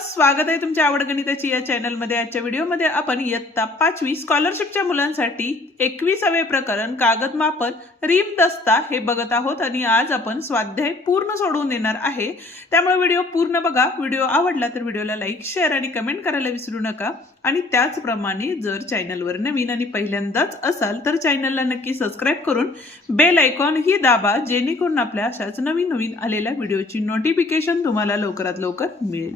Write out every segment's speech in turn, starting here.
स्वागत आहे तुमच्या आवड गणिताची या चॅनलमध्ये। आजच्या व्हिडिओमध्ये आपण इयत्ता 5वी स्कॉलरशिपच्या मुलांसाठी 21वे प्रकरण कागदमापन रीम दस्ता हे बघत आहोत आणि आज आपण स्वाध्याय पूर्ण सोडवून देणार आहे। त्यामुळे व्हिडिओ पूर्ण बघा। व्हिडिओ आवडला तर व्हिडिओला लाईक, शेअर आणि कमेंट करायला विसरू नका आणि त्याचप्रमाणे जर चॅनलवर नवीन आणि पहिल्यांदाच असाल तर चॅनलला नक्की सबस्क्राइब करून बेल आयकॉन ही दाबा, जेणेकरून आपल्या अशाच नवीन आलेल्या व्हिडिओची नोटिफिकेशन तुम्हाला लवकरात लवकर मिळेल।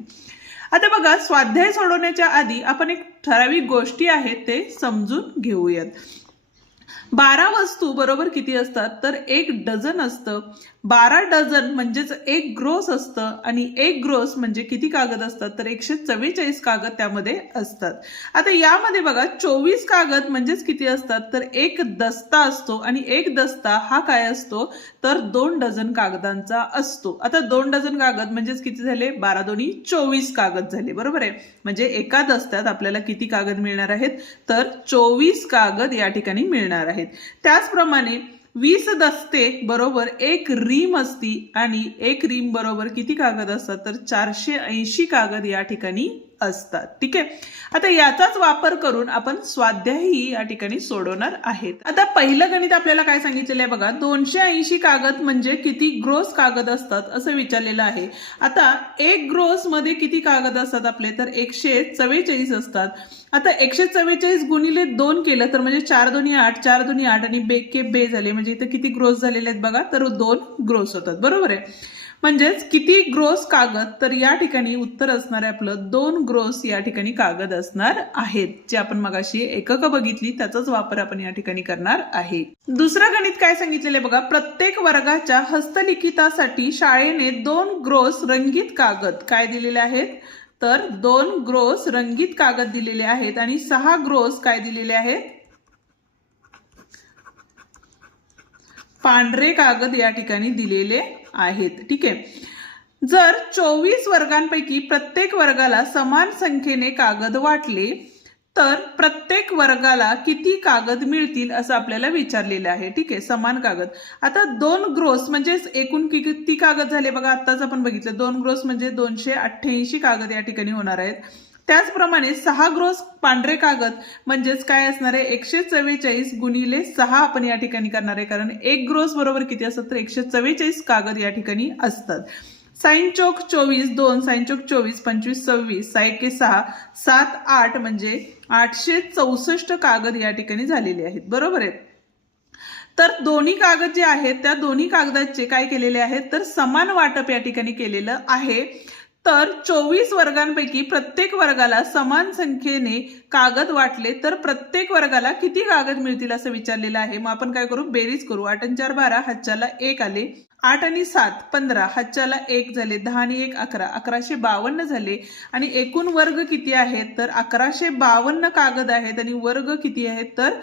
आता बघा, स्वाध्याय सोडवण्याच्या आधी आपण एक ठराविक गोष्टी आहेत ते समजून घेऊयात। 12 वस्तू बरोबर किती असतात तर 1 डझन असतं। 12 डझन म्हणजेच 1 ग्रोस असतं आणि 1 ग्रोस म्हणजे किती कागद असतात तर 144 कागद त्यामध्ये असतात। आता यामध्ये बघा 24 कागद म्हणजेच किती असतात तर 1 दस्ता असतो आणि 1 दस्ता हा काय असतो तर 2 डझन कागदांचा असतो। आता 2 डझन कागद म्हणजेच किती झाले, 12 दोन्ही 24 कागद झाले, बरोबर आहे। म्हणजे एका दस्त्यात आपल्याला किती कागद मिळणार आहेत तर 24 कागद या ठिकाणी मिळणार आहेत। त्याचप्रमाणे 20 दस्ते बरोबर 1 रीम असती आणि 1 रीम बरोबर किती कागद असतात तर 480 कागद या ठिकाणी असतात। ठीक आहे, आता याचाच वापर करून आपण स्वाध्यायही या ठिकाणी सोडवणार आहेत। आता पहिलं गणित आपल्याला काय सांगितलेलं आहे बघा, 280 कागद म्हणजे किती ग्रोस कागद असतात असं विचारलेलं आहे। आता 1 ग्रोस मध्ये किती कागद असतात आपले तर 144 असतात। आता 144 गुणिले 2 केलं तर म्हणजे 4 दोन्ही 8, 4 दोन्ही 8 आणि बेके बे झाले, म्हणजे इथे किती ग्रोस झालेले आहेत बघा तर 2 ग्रोस होतात, बरोबर आहे। म्हणजेच किती ग्रोस कागद तर या ठिकाणी उत्तर असणार आहे आपलं 2 ग्रोस या ठिकाणी कागद असणार आहेत। जे आपण मगाशी एकक बघितली त्याचाच वापर आपण या ठिकाणी करणार आहे। दुसरं गणित काय सांगितलेलं आहे बघा, प्रत्येक वर्गाच्या हस्तलिखितासाठी शाळेने 2 ग्रोस रंगीत कागद काय दिलेले आहेत तर 2 ग्रोस रंगीत कागद दिलेले आहेत आणि 6 ग्रोस काय दिलेले आहेत पांढरे कागद या ठिकाणी दिलेले आहेत। ठीक आहे, जर 24 वर्गांपैकी प्रत्येक वर्गाला समान संख्येने कागद वाटले तर प्रत्येक वर्गाला किती कागद मिळतील असं आपल्याला विचारलेलं आहे। ठीक आहे, समान कागद। आता 2 ग्रोस म्हणजे एकूण किती कागद झाले बघा, आताच आपण बघितलं 2 ग्रोस म्हणजे 288 कागद या ठिकाणी होणार आहेत। त्याचप्रमाणे 6 ग्रोस पांढरे कागद म्हणजेच काय असणार आहे 144 गुणिले 6 आपण या ठिकाणी करणार आहे, कारण 1 ग्रोस बरोबर किती असतात तर 144 कागद या ठिकाणी असतात। साइन चौक 24, 2 साइन चौक 24, 25 26, 6 एके 6, 7 8 म्हणजे 864 कागद या ठिकाणी झालेले आहेत, बरोबर आहे। तर दोन्ही कागद जे आहेत त्या दोन्ही कागदाचे काय केलेले आहेत तर समान वाटप या ठिकाणी केलेलं आहे। तर 24 वर्गांपैकी प्रत्येक वर्गाला समान संख्येने कागद वाटले तर प्रत्येक वर्गाला किती कागद मिळतील असं विचारलेलं आहे। मग आपण काय करू, बेरीज करू। 8 आणि 4 12, हातच्याला 1 आले। 8 आणि 7 15, हातच्याला 1 झाले। 10 आणि 1 11, 1152 झाले। आणि एकूण वर्ग किती आहेत तर 1152 कागद आहेत आणि वर्ग किती आहेत तर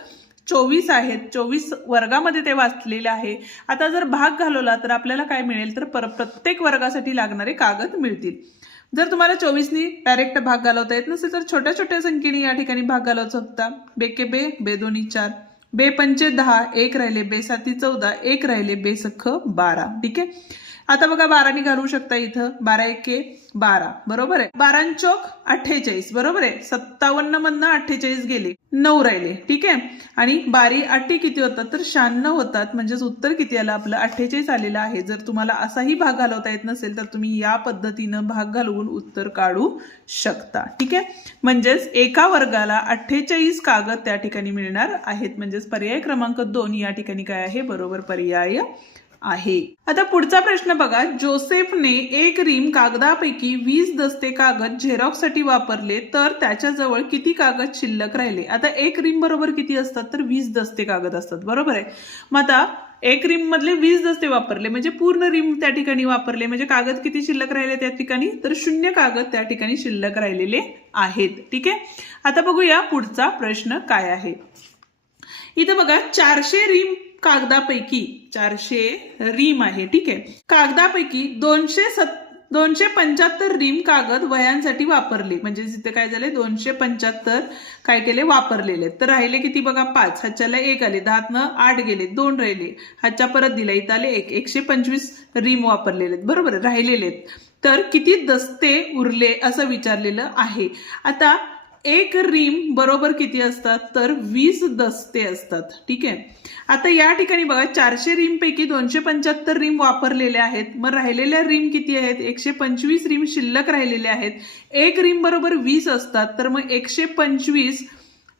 24 आहेत। 24 वर्गामध्ये ते वाचलेले आहे। आता जर भाग घालवला तर आपल्याला काय मिळेल तर प्रत्येक वर्गासाठी लागणारे कागद मिळतील। जर तुम्हाला 24 नी डायरेक्ट भाग घालवता येत नसेल तर छोट्या छोट्या संख्येने या ठिकाणी भाग घालवू शकता। बेके बे, बे दोन्ही 4, बे पंचे 10, 1 राहिले, बे साती 14, 1 राहिले, बे सख्ख 12। ठीक आहे, आता बघा 12 नी घालवू शकता इथं, 12 एके 12, बरोबर आहे। 12 चौक 48, बरोबर आहे। 57 मधनं 48 गेले, 9 राहिले। ठीक आहे, आणि 12 8 किती होतात तर 96 होतात, म्हणजेच उत्तर किती आलं आपलं 48 आलेलं आहे। जर तुम्हाला असाही भाग घालवता येत नसेल तर तुम्ही या पद्धतीनं भाग घालवून उत्तर काढू शकता। ठीक आहे, म्हणजेच एका वर्गाला 48 कागद त्या ठिकाणी मिळणार आहेत, म्हणजेच पर्याय क्रमांक 2 या ठिकाणी काय आहे बरोबर पर्याय आहे। आता पुढचा प्रश्न बघा, जोसेफने 1 रीम कागदापैकी 20 दस्ते कागद झेरॉक्ससाठी वापरले तर त्याच्याजवळ किती कागद शिल्लक राहिले। आता 1 रीम बरोबर किती असतात तर 20 दस्ते कागद असतात, बरोबर आहे। मग आता 1 रीम मधले 20 दस्ते वापरले म्हणजे पूर्ण रीम त्या ठिकाणी वापरले, म्हणजे कागद किती शिल्लक राहिले त्या ठिकाणी तर 0 कागद त्या ठिकाणी शिल्लक राहिलेले आहेत। ठीक आहे, आता बघूया पुढचा प्रश्न काय आहे। इथं बघा 400 रीम कागदापैकी 400 रीम आहे। ठीक आहे, कागदापैकी 275 रीम कागद वह्यांसाठी वापरले, म्हणजे इथे काय झाले 275 काय केले वापरलेले। तर राहिले किती बघा 5, हातच्याला 1 आले, 10 न 8 गेले, 2 राहिले, हातच्या परत दिला, इथं आले 1, 125 रीम वापरलेले आहेत, बरोबर राहिलेले आहेत। तर किती दस्ते उरले असं विचारलेलं आहे. आता एक रीम बरोबर किती असतात तर 20 दस्ते असतात. ठीक आहे. आता या ठिकाणी बघा 400 रीम पैकी 275 रीम वापरलेले आहेत. मग राहिलेल्या रीम किती आहेत 125 रीम शिल्लक राहिलेले आहेत. एक रीम बरोबर 20 असतात तर मग 125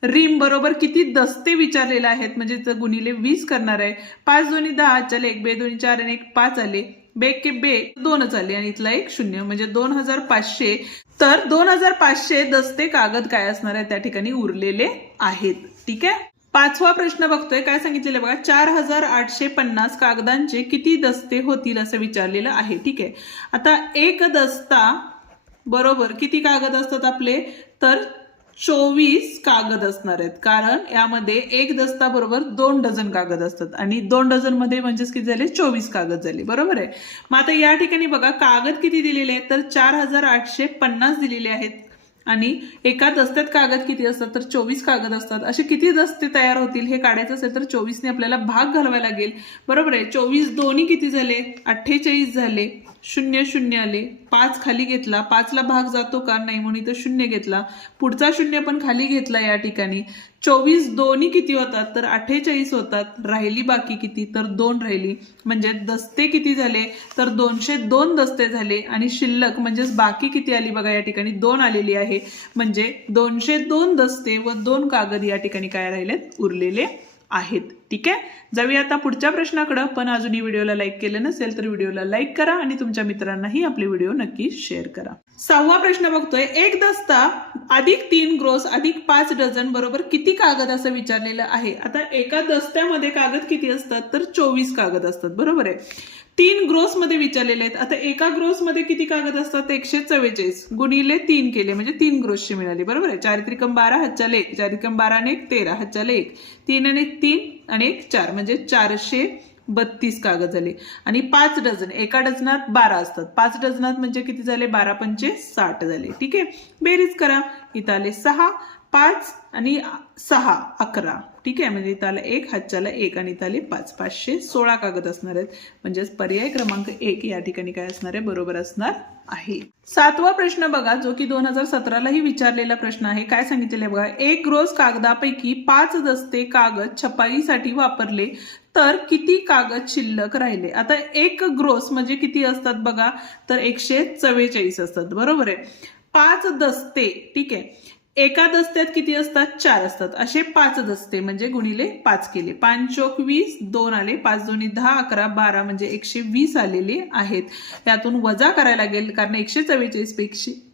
रीम बरोबर किती दस्ते विचारलेले आहेत म्हणजे गुणिले 20 करणार आहे. 5 दोन्ही 10 चले 1 2 दोन्ही 4 आणि 1 5 आले. बेक के बे 2 आले आणि इथला एक 0 म्हणजे 2500. तर 2500 दस्ते कागद काय असणार आहे त्या ठिकाणी उरलेले आहेत. ठीक आहे. पाचवा प्रश्न बघतोय. काय सांगितलेलं बघा 4850 कागदांचे किती दस्ते होतील असं विचारलेलं आहे. ठीक आहे. आता एक दस्ता बरोबर किती कागद असतात आपले तर 24 कागद असणार आहेत. कारण यामध्ये एक दस्ता बरोबर 2 डझन कागद असतात आणि 2 डझन मध्ये म्हणजेच किती झाले 24 कागद झाले. बरोबर आहे. मग आता या ठिकाणी बघा कागद किती दिलेले आहेत तर 4850 दिलेले आहेत आणि एका दस्त्यात कागद किती असतात तर 24 कागद असतात. असे किती दस्ते तयार होतील हे काढायचं असेल तर 24 ने आपल्याला भाग घालवायला लागेल. बरोबर आहे. 24 दोन्ही किती झाले 48 झाले. 0 0 आले. 5 खाली घेतला. 5 ला भाग जातो का नाही म्हणून इथं 0 घेतला. पुढचा 0 पण खाली घेतला. या ठिकाणी 24 दोन्ही किती होतात तर 48 होतात. राहिली बाकी किती तर 2 राहिली. म्हणजे दस्ते किती झाले तर 202 दस्ते झाले आणि शिल्लक म्हणजेच बाकी किती आली बघा या ठिकाणी 2 आलेली आहे. म्हणजे 202 दस्ते व 2 कागद या ठिकाणी काय राहिलेत उरलेले आहेत. ठीक आहे. जाऊया आता पुढच्या प्रश्नाकडे. पण अजूनही व्हिडिओला लाईक केलं नसेल तर व्हिडिओला लाईक करा आणि तुमच्या मित्रांनाही आपले व्हिडिओ नक्की शेअर करा. 6वा प्रश्न बघतोय. एक दस्ता अधिक 3 ग्रोस अधिक 5 डझन बरोबर किती कागद असं विचारलेलं आहे. आता एका दस्त्यामध्ये कागद किती असतात तर 24 कागद असतात. बरोबर आहे. 3 ग्रोस मध्ये विचारलेले आहेत. आता एका ग्रोस मध्ये किती कागद असतात 144 गुणिले 3 केले म्हणजे 3 ग्रोसचे मिळाले. बरोबर आहे. 4 त्रिकम 12 हातच्याला 1 4 त्रिकम 12 आणि 1 13 हातच्याला 1 3 आणि 3 आणि 1 4 म्हणजे 432 कागद झाले. आणि 5 डझन एका डझनात 12 असतात. 5 डझनात म्हणजे किती झाले 12 पंचे 60 झाले. ठीक आहे. बेरीज करा. इथं आले 6 5 आणि 6 11. ठीक आहे. म्हणजे इथं आलं 1 हातच्याला 1 आणि इथं आले 5 516 कागद असणार आहेत. म्हणजेच पर्याय क्रमांक 1 या ठिकाणी काय असणार आहे बरोबर असणार आहे. 7वा प्रश्न बघा जो की 2017लाही विचारलेला प्रश्न आहे. काय सांगितलेलं बघा. एक ग्रोस कागदापैकी 5 दस्ते कागद छपाईसाठी वापरले तर किती कागद शिल्लक राहिले. आता एक ग्रोस म्हणजे किती असतात बघा तर 144 असतात. बरोबर आहे. 5 दस्ते. ठीक आहे. एका दस्त्यात किती असतात 4 असतात. असे 5 दस्ते म्हणजे गुणिले 5 केले. 5 चोक 20 2 आले. 5 दोन्ही 10 11 12 म्हणजे 120 आलेले आहेत. त्यातून वजा करायला लागेल कारण 144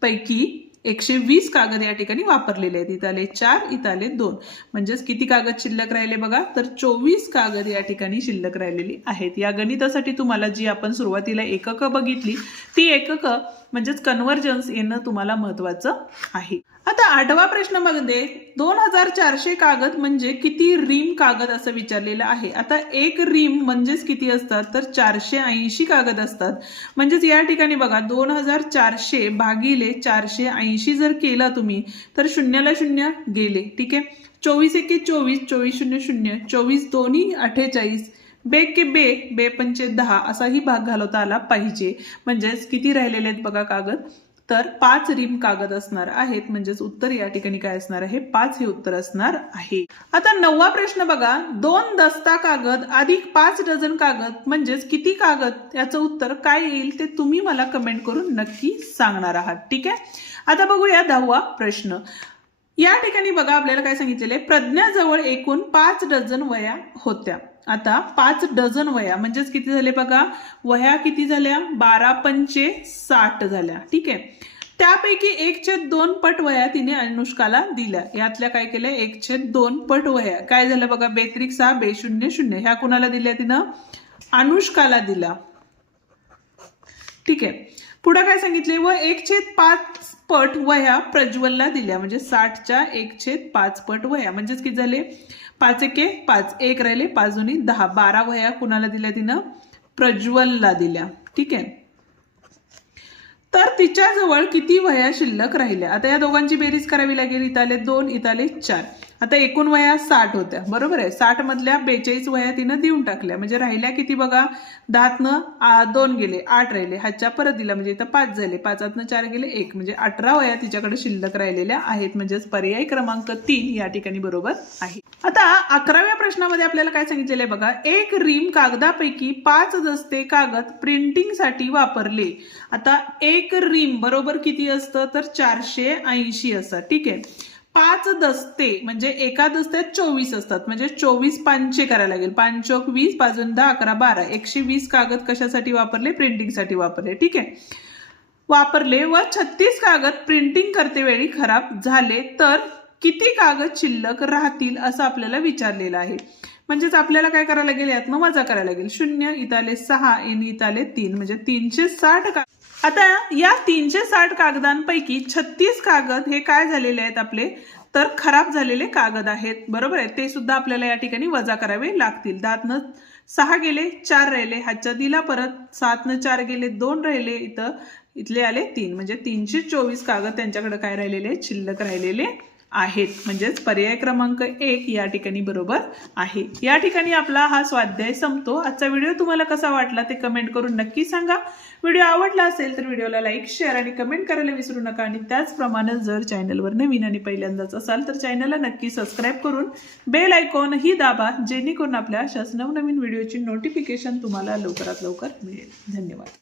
पैकी 120 कागद या ठिकाणी वापरलेले आहेत. इथं आले 4 इथं आले 2 म्हणजेच किती कागद शिल्लक राहिले बघा तर 24 कागद या ठिकाणी शिल्लक राहिलेली आहेत. या गणितासाठी तुम्हाला जी आपण सुरुवातीला एकक बघितली ती एकक म्हणजेच कन्व्हर्जन्स येणं तुम्हाला महत्वाचं आहे. आता 8वा प्रश्नामध्ये 2400 कागद म्हणजे किती रीम कागद असं विचारलेलं आहे. आता एक रीम म्हणजेच किती असतात तर 480 कागद असतात. म्हणजेच या ठिकाणी बघा 2400 भागिले 480 जर केला तुम्ही तर 0 ला 0 गेले. ठीक आहे. 24 एके 24 24 0 0 24 दोन्ही 48 बेक के बे पंचे 10 असाही भाग घालवता आला पाहिजे. म्हणजेच किती राहिलेले आहेत बघा कागद तर 5 रीम कागद असणार आहेत. म्हणजेच उत्तर या ठिकाणी काय असणार आहे 5 हे उत्तर असणार आहे. आता 9वा प्रश्न बघा. 2 दस्ता कागद अधिक 5 डझन कागद म्हणजेच किती कागद याचं उत्तर काय येईल ते तुम्ही मला कमेंट करून नक्की सांगणार आहात. ठीक आहे. आता बघूया 10वा प्रश्न. या ठिकाणी बघा आपल्याला काय सांगितलेलं आहे. प्रज्ञाजवळ एकूण 5 डझन वह्या होत्या. आता 5 डझन वह्या म्हणजेच किती झाले बघा वह्या किती झाल्या 12 पंचे 60 झाल्या. ठीक आहे. त्यापैकी 1/2 पट वह्या तिने अनुष्काला दिल्या. यातल्या काय केल्या 1/2 पट वह्या काय झालं बघा 2 6 0 0 ह्या कुणाला दिल्या तिनं अनुष्काला दिला. ठीक आहे. पुढे काय सांगितले व 1/5 पट वह्या प्रज्वलला दिल्या. म्हणजे 60च्या 1/5 पट वह्या म्हणजेच किती झाले 5 एके 5 1 राहिले 5 दोन्ही 10 12 वह्या कुणाला दिल्या तिनं प्रज्वलला दिल्या. ठीक आहे. तर तिच्याजवळ किती वह्या शिल्लक राहिल्या. आता या दोघांची बेरीज करावी लागेल. इथं आले 2 इथं आले 4. आता एकूण वया 60 होत्या, बरोबर आहे. 60 मधल्या 42 वया तिनं देऊन टाकल्या, म्हणजे राहिल्या किती बघा, 10तनं 2 गेले, 8 राहिले, हातच्या परत दिला म्हणजे इथं 5 झाले, 5तनं 4 गेले 1, म्हणजे 18 वया तिच्याकडे शिल्लक राहिलेल्या आहेत, म्हणजेच पर्याय क्रमांक 3 या ठिकाणी बरोबर आहे. आता 11व्या प्रश्नामध्ये आपल्याला काय सांगितलेलं आहे बघा, एक रीम कागदापैकी 5 दस्ते कागद प्रिंटिंगसाठी वापरले. आता एक रीम बरोबर किती असतं, तर 480 असतं. ठीक आहे, 5 दस्ते म्हणजे एका दस्त्यात 24 असतात, म्हणजे 24 5 करायला लागेल, 5 चौक 20, 5 10 11 12, 120 कागद कशासाठी वापरले, प्रिंटिंगसाठी वापरले. ठीक आहे, वापरले व 36 कागद प्रिंटिंग करते वेळी खराब झाले तर किती कागद शिल्लक राहतील असं आपल्याला विचारलेलं आहे. म्हणजेच आपल्याला काय करायला लागेल, यातनं वजा करायला लागेल. 0 इथं आले 6 आणि इथं आले 3, म्हणजे 360 आता या 360 कागदांपैकी 36 कागद हे काय झालेले आहेत आपले, तर खराब झालेले कागद आहेत, बरोबर आहे. ते सुद्धा आपल्याला या ठिकाणी वजा करावे लागतील. 10तनं 6 गेले, 4 राहिले, हातच्या दिला परत, 7तनं 4 गेले, 2 राहिले, इथले आले 3, म्हणजे 324 कागद त्यांच्याकडे काय राहिलेले, शिल्लक राहिलेले आहेत, म्हणजेच पर्याय क्रमांक 1 या ठिकाणी बरोबर आहे. या ठिकाणी आपला हा स्वाध्याय संपतो. आजचा व्हिडिओ तुम्हाला कसा वाटला ते कमेंट करून नक्की सांगा. व्हिडिओ आवडला असेल तर व्हिडिओला लाईक, शेअर आणि कमेंट करायला विसरू नका. आणि त्याचप्रमाणे जर चॅनलवर नवीन आणि पहिल्यांदाच असाल तर चॅनलला नक्की सबस्क्राईब करून बेल आयकॉन ही दाबा, जेणेकरून आपल्या अशाच नवनवीन व्हिडिओची नोटिफिकेशन तुम्हाला लवकरात लवकर मिळेल. धन्यवाद.